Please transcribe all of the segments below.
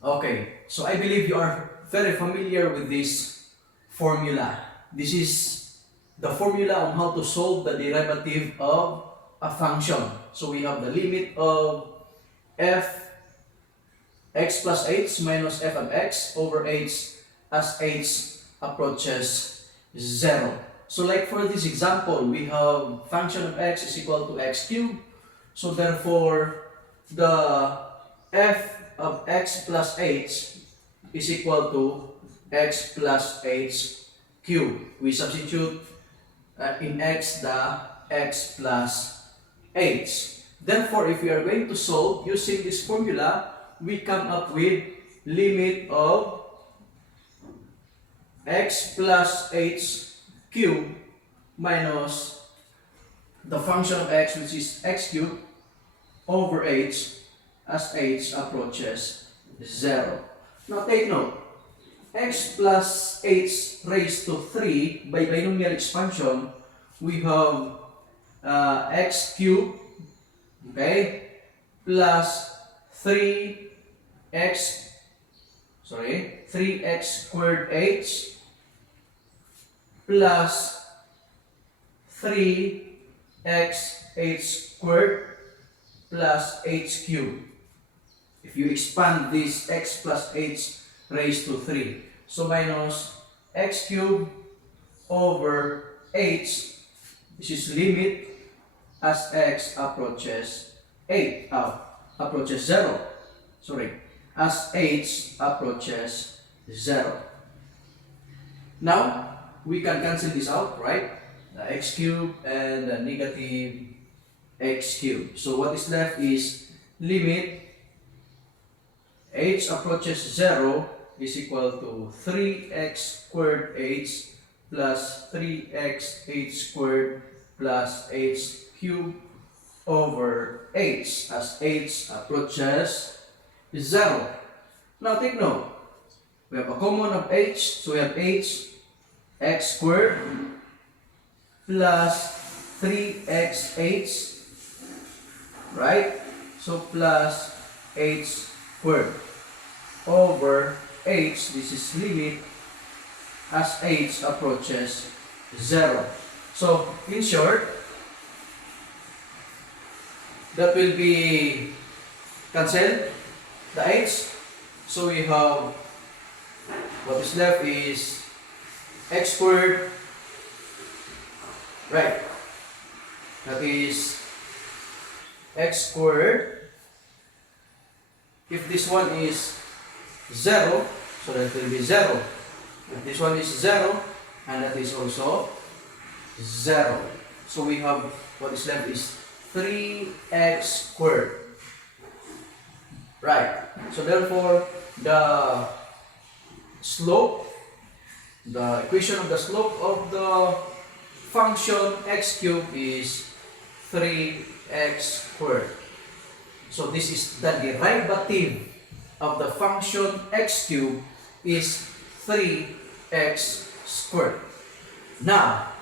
Okay, so I believe you are very familiar with this formula. This is the formula on how to solve the derivative of a function. So we have the limit of f x plus h minus f of x over h as h approaches 0. So like for this example, we have function of x is equal to x cubed. So therefore, the f of x plus h is equal to x plus h cubed. We substitute in x the x plus h. Therefore, if we are going to solve using this formula, we come up with limit of x plus h cubed minus the function of x, which is x cubed, over h as h approaches 0. Now take note, x plus h raised to 3 by binomial expansion, we have x cubed, okay, plus 3x squared h plus 3x h squared plus h cubed. If you expand this x plus h raised to 3, so minus x cubed over h, which is limit as x approaches 0. As h approaches 0. Now, we can cancel this out, right? The x cubed and the negative x cubed. So what is left is limit h approaches 0 is equal to 3x squared h plus 3x h squared plus h cubed over h as h approaches 0. Now take note, we have a common of h, so we have h x squared plus 3xh, right? So plus h squared over h, this is limit as h approaches 0. So in short, that will be cancelled, the h. So we have, what is left is x squared, right? That is x squared. If this one is 0, so that will be 0. If this one is 0, and that is also 0. So we have, what is left is 3x squared. Right. So therefore, the slope, the equation of the slope of the function x cubed is 3x squared. So this is the derivative of the function x cubed is 3x squared. Now,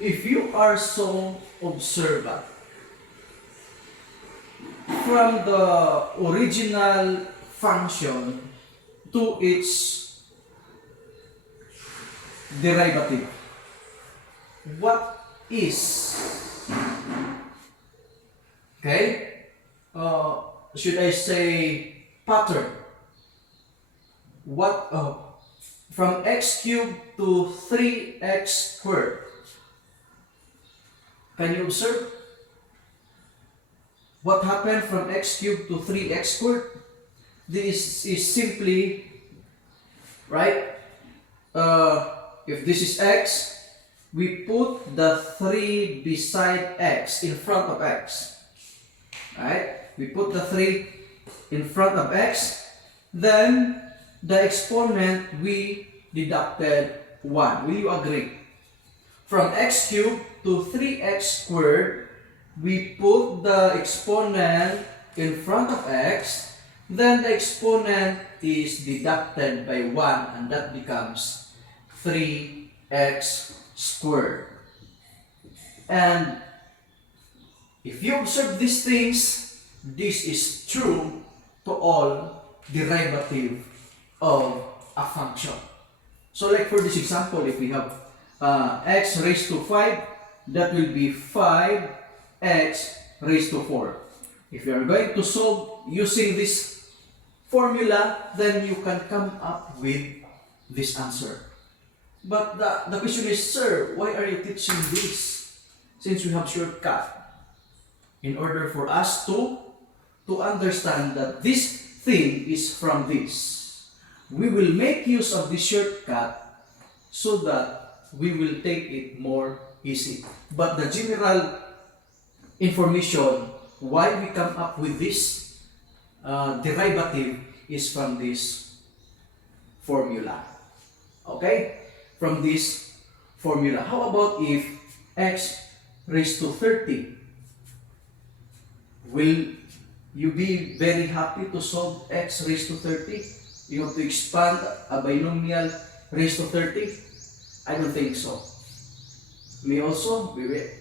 if you are so observant, from the original function to its derivative, what is, okay, should I say pattern? What, from x cubed to 3x squared, can you observe? What happened from x cubed to 3x squared? This is simply, right? If this is x, we put the 3 beside x, in front of x. Right? We put the 3 in front of x, then the exponent we deducted 1. Will you agree? From x cubed to 3x squared, we put the exponent in front of x, then the exponent is deducted by 1, and that becomes 3x squared. And if you observe these things, this is true to all derivative of a function. So like for this example, if we have x raised to 5, that will be 5x raised to 4. If you are going to solve using this formula, then you can come up with this answer. But the question is, sir, why are you teaching this? Since we have shortcut. In order for us to understand that this thing is from this. We will make use of this shortcut so that we will take it more easy. But the general information why we come up with this derivative is from this formula. Okay? From this formula. How about if x raised to 30? Will you be very happy to solve x raised to 30? You have to expand a binomial raised to 30? I don't think so. Me also,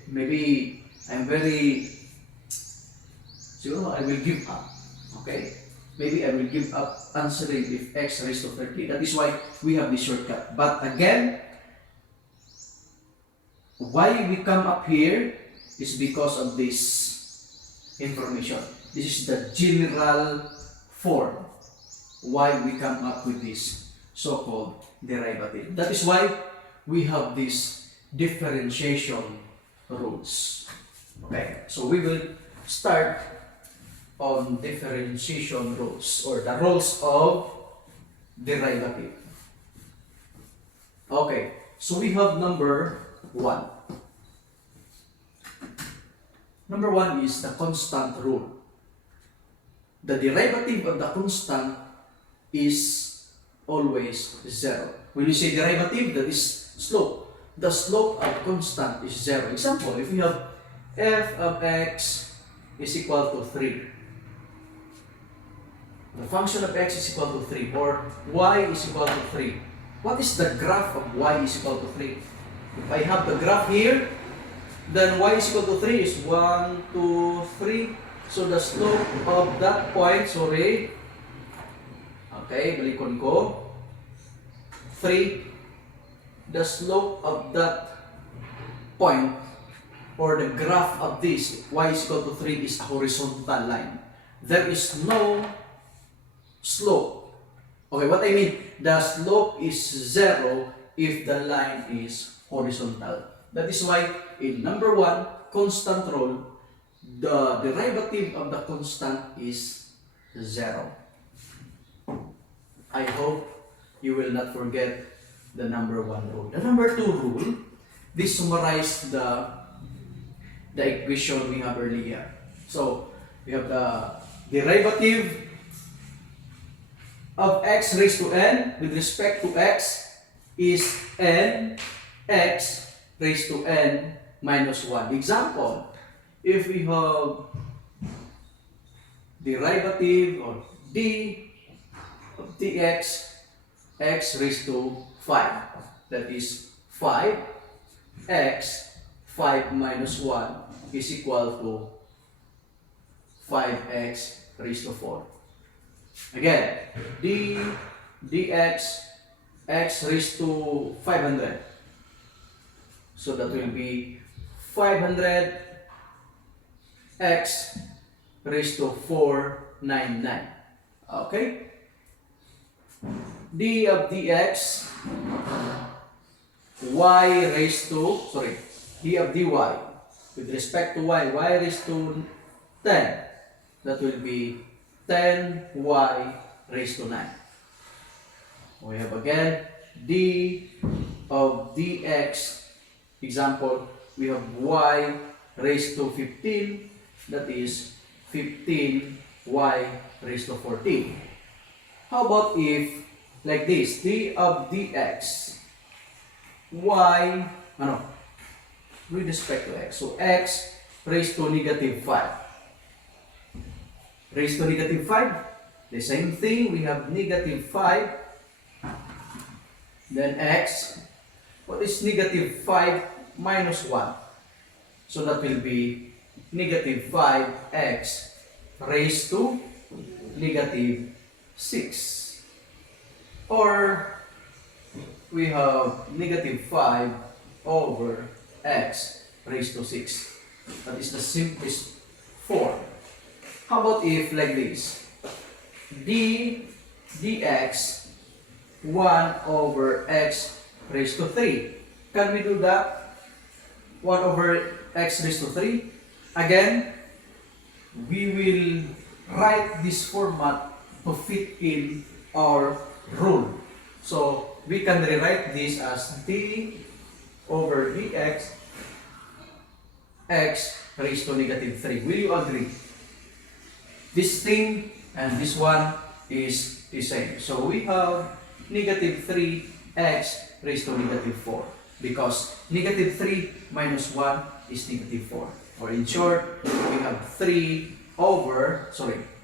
maybe I'm very, I will give up. Okay? Maybe I will give up answering if x raised to 30. That is why we have this shortcut. But again, why we come up here is because of this information. This is the general form why we come up with this so-called derivative. That is why we have these differentiation rules. Okay, so we will start on differentiation rules or the rules of derivative. Okay, so we have number 1. Number 1 is the constant rule. The derivative of the constant is always 0. When you say derivative, that is slope. The slope of constant is 0. Example, if we have f of x is equal to 3. The function of x is equal to 3 or y is equal to 3. What is the graph of y is equal to 3? If I have the graph here, then y is equal to 3 is 1, 2, 3. So the slope of that point, okay, balikon ko, 3. The slope of that point or the graph of this, y is equal to 3 is a horizontal line. There is no slope. Okay, what I mean, the slope is 0 if the line is horizontal. That is why in number 1, constant rule, the derivative of the constant is 0. I hope you will not forget the number 1 rule. The number 2 rule, this summarizes the equation we have earlier. So, we have the derivative of x raised to n with respect to x is n x raised to n minus 1. Example, if we have derivative of d of dx x raised to 5, that is 5x 5 minus 1 is equal to 5x raised to 4. Again, dx x raised to 500. So that will be 500 x raised to 499. Okay? D of dx y raised to, d of dy with respect to y raised to 10. That will be 10y raised to 9. We have again d of dx. Example, we have y raised to 15. That is 15y raised to 14. How about if like this, d of dx y, with respect to x. So x raised to negative 5. Raised to negative 5, the same thing, we have negative 5, then x. What is negative 5 minus 1? So that will be negative 5x raised to negative 6. Or we have negative 5 over x raised to 6. That is the simplest form. How about if like this? Dx 1 over x raised to 3. Can we do that? 1 over x raised to 3. Again, we will write this format to fit in our rule. So, we can rewrite this as d over dx x raised to negative 3. Will you agree? This thing and this one is the same. So, we have negative 3x raised to negative 4 because negative 3 minus 1 is negative 4. Or in short, we have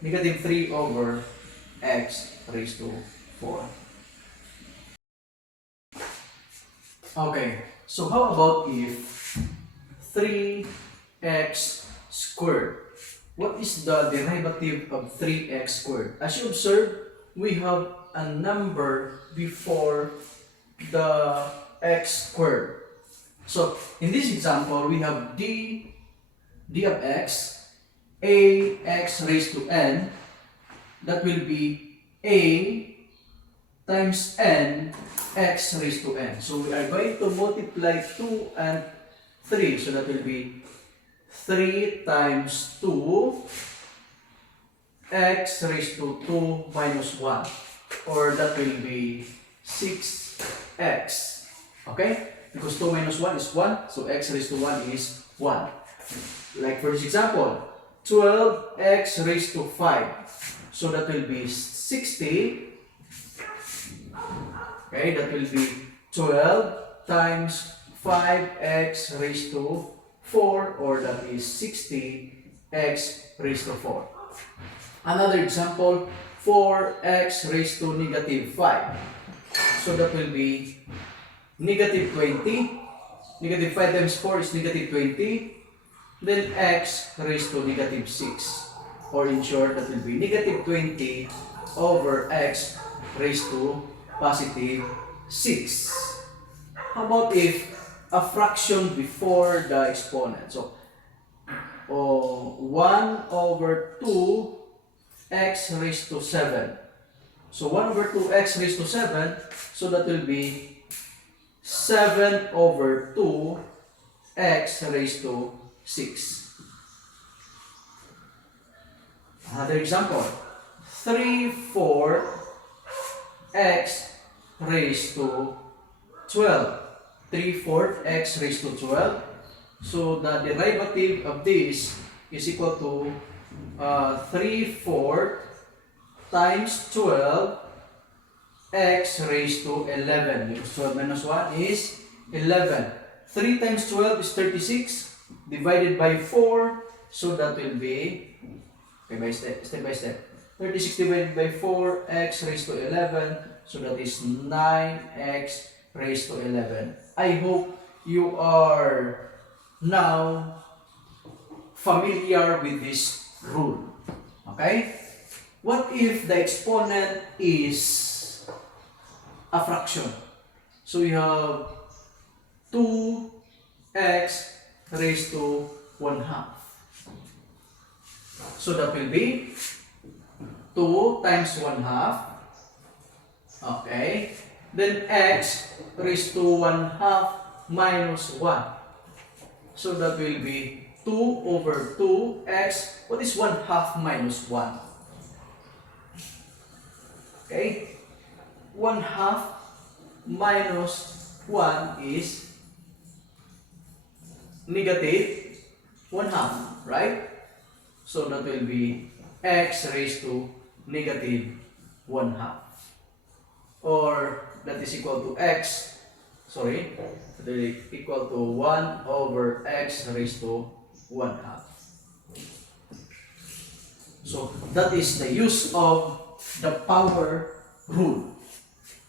negative 3 over x raised to 4. Okay, so how about if 3x squared? What is the derivative of 3x squared? As you observe, we have a number before the x squared. So, in this example, we have d of x, ax raised to n, that will be a times n x raised to n. So, we are going to multiply 2 and 3. So, that will be 3 times 2 x raised to 2 minus 1. Or that will be 6x. Okay? Because 2 minus 1 is 1. So, x raised to 1 is 1. Like for this example, 12x raised to 5. So, that will be 60. Okay? That will be 12 times 5x raised to 4, or that is 60x raised to 4. Another example, 4x raised to negative 5. So that will be negative 20. Negative 5 times 4 is negative 20. Then x raised to negative 6. Or in short, that will be negative 20 over x raised to positive 6. How about if a fraction before the exponent? So, 1 over 2 x raised to 7. So 1 over 2 x raised to 7, so that will be 7 over 2 x raised to 6. Another example, 3/4 x raised to 12. 3/4 x raised to 12. So the derivative of this is equal to 3/4 times 12 x raised to 11. Because 12 minus 1 is 11. 3 times 12 is 36 divided by 4. So that will be, okay, step by step. 36 divided by 4, x raised to 11. So that is 9x raised to 11. I hope you are now familiar with this rule. Okay? What if the exponent is a fraction? So we have 2x raised to 1/2. So that will be 2 times 1/2. Okay. Then x raised to 1/2 minus 1. So that will be 2 over 2x. What is 1/2 minus 1? Okay. 1/2 minus 1 is negative 1/2, right? So that will be x raised to negative 1/2. Or that is equal to x, that is equal to 1 over x raised to 1/2. So that is the use of the power rule.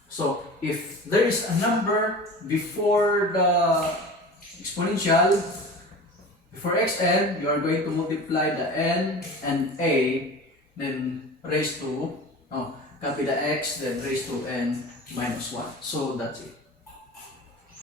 So if there is a number before the exponential, before xn, you are going to multiply the n and a, then raise to, with the x then raised to n minus 1. So that's it.